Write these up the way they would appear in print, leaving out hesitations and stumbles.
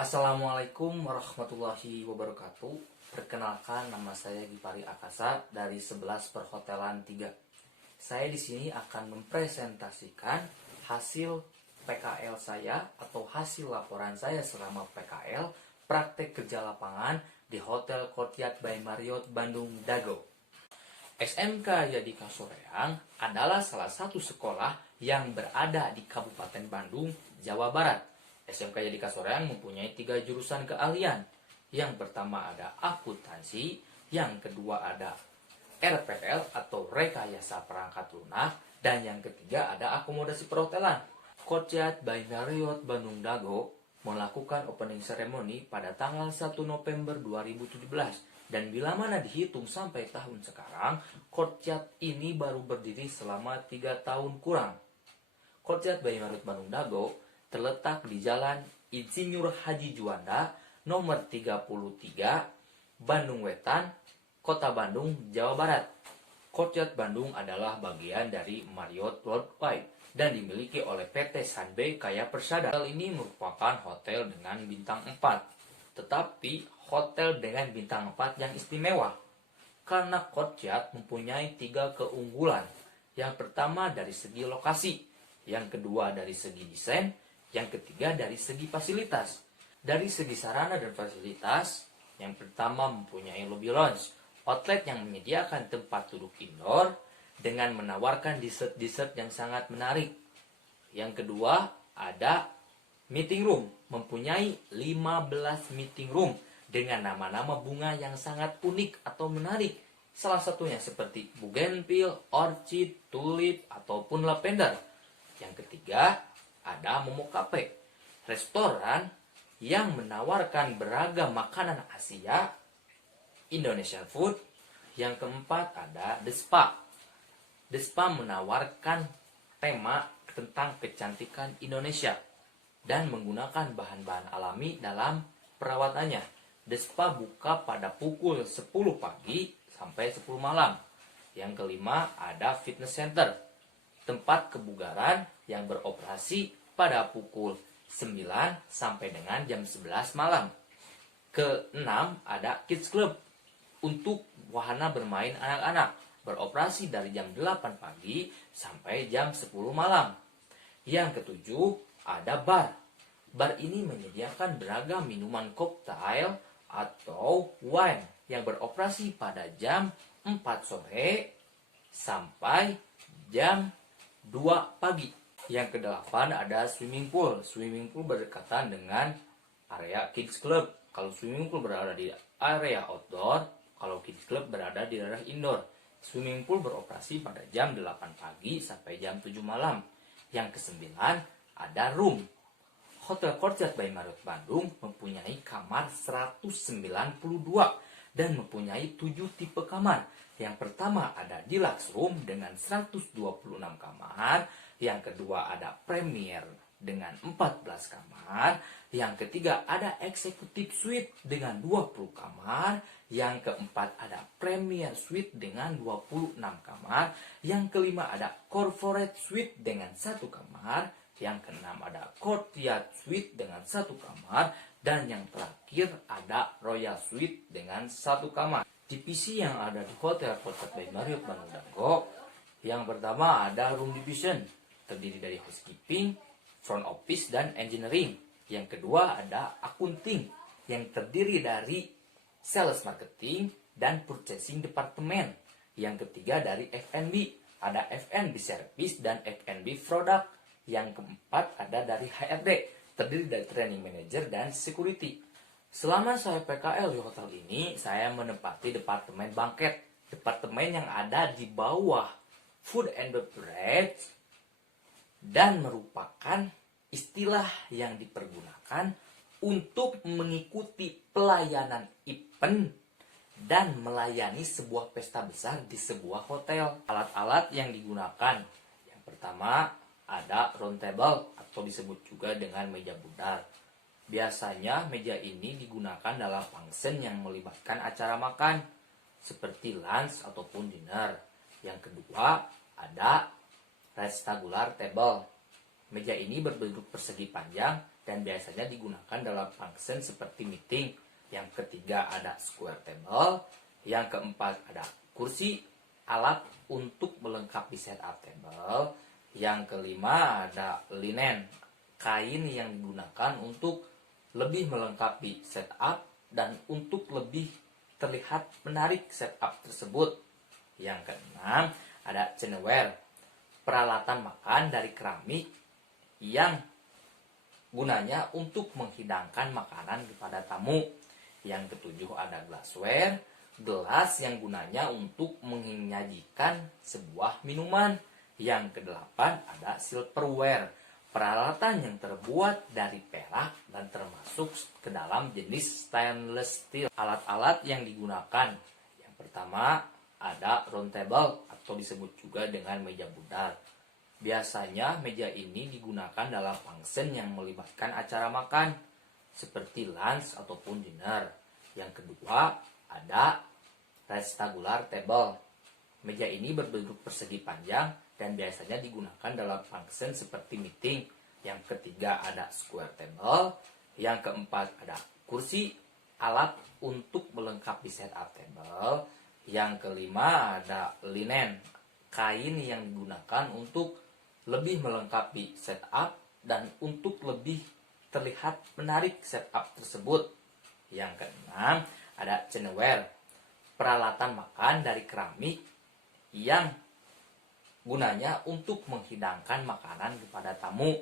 Assalamualaikum warahmatullahi wabarakatuh. Perkenalkan, nama saya Gipari Akasa dari 11 Perhotelan 3. Saya di sini akan mempresentasikan hasil PKL saya atau hasil laporan saya selama PKL praktek kerja lapangan di Hotel Courtyard by Marriott Bandung Dago. SMK Yadika Soreang adalah salah satu sekolah yang berada di Kabupaten Bandung, Jawa Barat. SMK Yadika Soreang mempunyai 3 jurusan keahlian. Yang pertama ada akuntansi, yang kedua ada RPL atau rekayasa perangkat lunak, dan yang ketiga ada akomodasi perhotelan. Courtyard by Marriott Bandung Dago melakukan opening ceremony pada tanggal 1 November 2017, dan bila mana dihitung sampai tahun sekarang, Courtyard ini baru berdiri selama 3 tahun kurang. Courtyard by Marriott Bandung Dago terletak di Jalan Insinyur Haji Juanda, nomor 33, Bandung Wetan, Kota Bandung, Jawa Barat. Courtyard Bandung adalah bagian dari Marriott Worldwide dan dimiliki oleh PT Sunbay Kaya Persada. Hotel ini merupakan hotel dengan bintang 4, tetapi hotel dengan bintang 4 yang istimewa karena Courtyard mempunyai 3 keunggulan. Yang pertama dari segi lokasi, yang kedua dari segi desain, yang ketiga dari segi fasilitas. Dari segi sarana dan fasilitas, yang pertama mempunyai lobby lounge, outlet yang menyediakan tempat duduk indoor dengan menawarkan dessert-dessert yang sangat menarik. Yang kedua ada meeting room, mempunyai 15 meeting room dengan nama-nama bunga yang sangat unik atau menarik. Salah satunya seperti bougainville, orchid, tulip, ataupun lavender. Yang ketiga ada Momo Cafe, restoran yang menawarkan beragam makanan Asia, Indonesian food. Yang keempat ada The Spa. The Spa menawarkan tema tentang kecantikan Indonesia dan menggunakan bahan-bahan alami dalam perawatannya. The Spa buka pada pukul 10 pagi sampai 10 malam. Yang kelima ada Fitness Center, tempat kebugaran yang beroperasi pada pukul 9 sampai dengan jam 11 malam. Keenam ada Kids Club, untuk wahana bermain anak-anak, beroperasi dari jam 8 pagi sampai jam 10 malam. Yang ketujuh ada bar. Bar ini menyediakan beragam minuman koktail atau wine yang beroperasi pada jam 4 sore sampai jam 2 pagi. Yang kedelapan ada swimming pool. Swimming pool berdekatan dengan area Kids Club. Kalau swimming pool berada di area outdoor, kalau Kids Club berada di area indoor. Swimming pool beroperasi pada jam 8 pagi sampai jam 7 malam. Yang kesembilan ada room. Hotel Courtyard by Marriott Bandung mempunyai kamar 192 dan mempunyai 7 tipe kamar. Yang pertama ada deluxe room dengan 126 kamar. Yang kedua ada premier dengan 14 kamar. Yang ketiga ada executive suite dengan 20 kamar. Yang keempat ada premier suite dengan 26 kamar. Yang kelima ada corporate suite dengan 1 kamar. Yang keenam ada courtyard suite dengan 1 kamar. Dan yang terakhir ada royal suite dengan 1 kamar. Divisi yang ada di Hotel Courtyard by Marriott Bandung Dago, yang pertama ada room division, terdiri dari housekeeping, front office, dan engineering. Yang kedua ada accounting, yang terdiri dari sales marketing dan purchasing department. Yang ketiga dari F&B, ada F&B service dan F&B product. Yang keempat ada dari HRD, terdiri dari training manager dan security. Selama saya PKL di hotel ini, saya menempati departemen banquet, departemen yang ada di bawah food and beverage, dan merupakan istilah yang dipergunakan untuk mengikuti pelayanan event dan melayani sebuah pesta besar di sebuah hotel. Alat-alat yang digunakan, yang pertama ada round table atau disebut juga dengan meja bundar. Biasanya meja ini digunakan dalam function yang melibatkan acara makan, seperti lunch ataupun dinner. Yang kedua ada rectangular table. Meja ini berbentuk persegi panjang dan biasanya digunakan dalam function seperti meeting. Yang ketiga ada square table. Yang keempat ada kursi, alat untuk melengkapi setup table. Yang kelima ada linen, kain yang digunakan untuk lebih melengkapi setup dan untuk lebih terlihat menarik setup tersebut. Yang keenam ada chinaware, peralatan makan dari keramik yang gunanya untuk menghidangkan makanan kepada tamu. Yang ketujuh ada glassware, gelas yang gunanya untuk menyajikan sebuah minuman. Yang kedelapan ada silverware, peralatan yang terbuat dari perak dan termasuk ke dalam jenis stainless steel. Alat-alat yang digunakan, yang pertama ada round table atau disebut juga dengan meja bundar. Biasanya meja ini digunakan dalam function yang melibatkan acara makan seperti lunch ataupun dinner. Yang kedua ada rectangular table. Meja ini berbentuk persegi panjang dan biasanya digunakan dalam function seperti meeting. Yang ketiga ada square table. Yang keempat ada kursi, alat untuk melengkapi setup table. Yang kelima ada linen, kain yang digunakan untuk lebih melengkapi setup dan untuk lebih terlihat menarik setup tersebut. Yang keenam ada chinaware, peralatan makan dari keramik yang gunanya untuk menghidangkan makanan kepada tamu.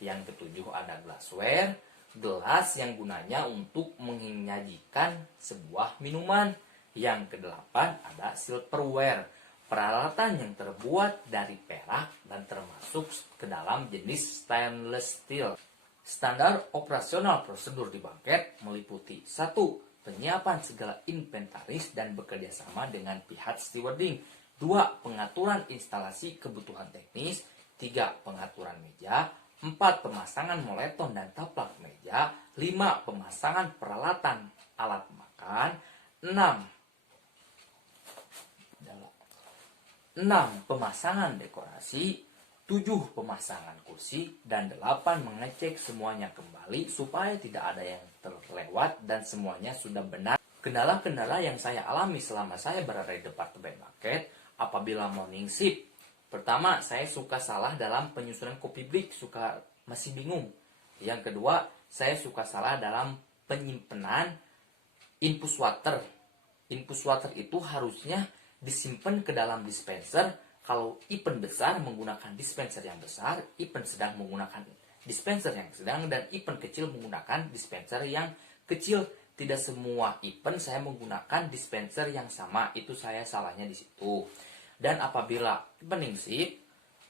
Yang ketujuh ada glassware, gelas yang gunanya untuk menyajikan sebuah minuman. Yang kedelapan ada silverware, peralatan yang terbuat dari perak dan termasuk ke dalam jenis stainless steel. Standar operasional prosedur di bangket meliputi 1. Penyiapan segala inventaris dan bekerjasama dengan pihak stewarding. 2. Pengaturan instalasi kebutuhan teknis. 3. Pengaturan meja. 4. Pemasangan moleton dan taplak meja. 5. Pemasangan peralatan alat makan. 6. Pemasangan dekorasi. 7. Pemasangan kursi. Dan 8. Mengecek semuanya kembali supaya tidak ada yang terlewat dan semuanya sudah benar. Kendala-kendala yang saya alami selama saya berada di departemen bangket apabila morning shift. Pertama, saya suka salah dalam penyusunan kopi break, suka masih bingung. Yang kedua, saya suka salah dalam penyimpanan infus water. Infus water itu harusnya disimpan ke dalam dispenser. Kalau event besar menggunakan dispenser yang besar, event sedang menggunakan dispenser yang sedang, dan event kecil menggunakan dispenser yang kecil. Tidak semua event saya menggunakan dispenser yang sama, itu saya salahnya di situ. Dan apabila evening shift,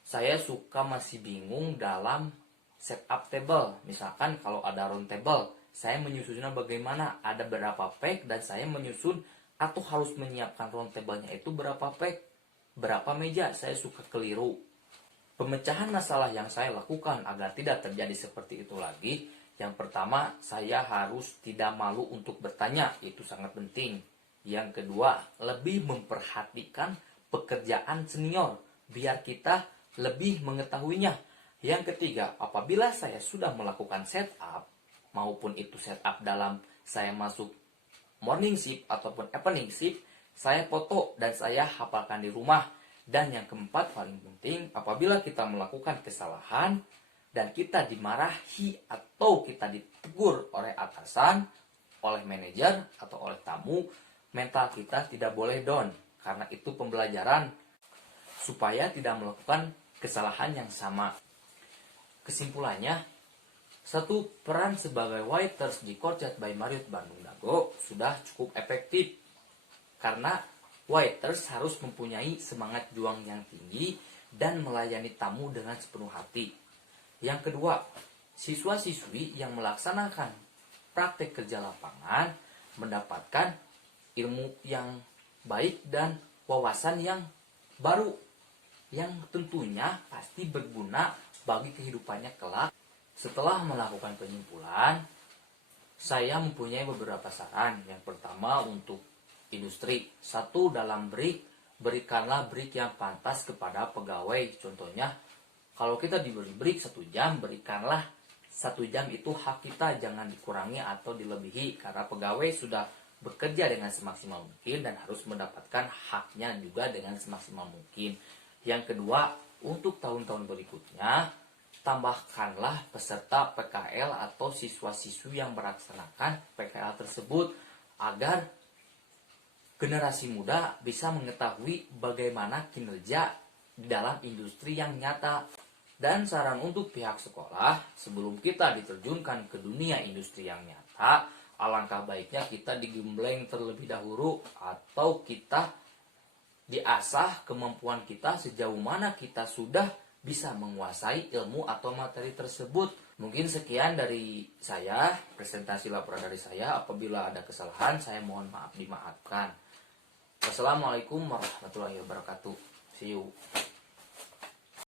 saya suka masih bingung dalam setup table. Misalkan kalau ada round table, saya menyusunnya bagaimana, ada berapa pack, dan saya menyusun atau harus menyiapkan round table-nya itu berapa pack, berapa meja. Saya suka keliru. Pemecahan masalah yang saya lakukan agar tidak terjadi seperti itu lagi, yang pertama, saya harus tidak malu untuk bertanya, itu sangat penting. Yang kedua, lebih memperhatikan pekerjaan senior, biar kita lebih mengetahuinya. Yang ketiga, apabila saya sudah melakukan setup, maupun itu setup dalam saya masuk morning shift ataupun evening shift, saya foto dan saya hafalkan di rumah. Dan yang keempat, paling penting, apabila kita melakukan kesalahan dan kita dimarahi atau kita ditegur oleh atasan, oleh manajer, atau oleh tamu, mental kita tidak boleh down. Karena itu pembelajaran supaya tidak melakukan kesalahan yang sama. Kesimpulannya, 1. Peran sebagai waiters di Courtyard by Marriott Bandung Dago sudah cukup efektif. Karena waiters harus mempunyai semangat juang yang tinggi dan melayani tamu dengan sepenuh hati. Yang kedua, siswa-siswi yang melaksanakan praktek kerja lapangan mendapatkan ilmu yang baik dan wawasan yang baru, yang tentunya pasti berguna bagi kehidupannya kelak. Setelah melakukan penyimpulan, saya mempunyai beberapa saran. Yang pertama, untuk industri. 1. Dalam break, berikanlah break yang pantas kepada pegawai. Contohnya, kalau kita diberi break 1 jam, berikanlah 1 jam itu hak kita jangan dikurangi atau dilebihi, karena pegawai sudah bekerja dengan semaksimal mungkin dan harus mendapatkan haknya juga dengan semaksimal mungkin. Yang kedua, untuk tahun-tahun berikutnya, tambahkanlah peserta PKL atau siswa-siswi yang melaksanakan PKL tersebut agar generasi muda bisa mengetahui bagaimana kinerja di dalam industri yang nyata. Dan saran untuk pihak sekolah, sebelum kita diterjunkan ke dunia industri yang nyata, alangkah baiknya kita digembleng terlebih dahulu atau kita diasah kemampuan kita sejauh mana kita sudah bisa menguasai ilmu atau materi tersebut. Mungkin sekian dari saya, presentasi laporan dari saya. Apabila ada kesalahan, saya mohon maaf dimaafkan. Wassalamualaikum warahmatullahi wabarakatuh. See you.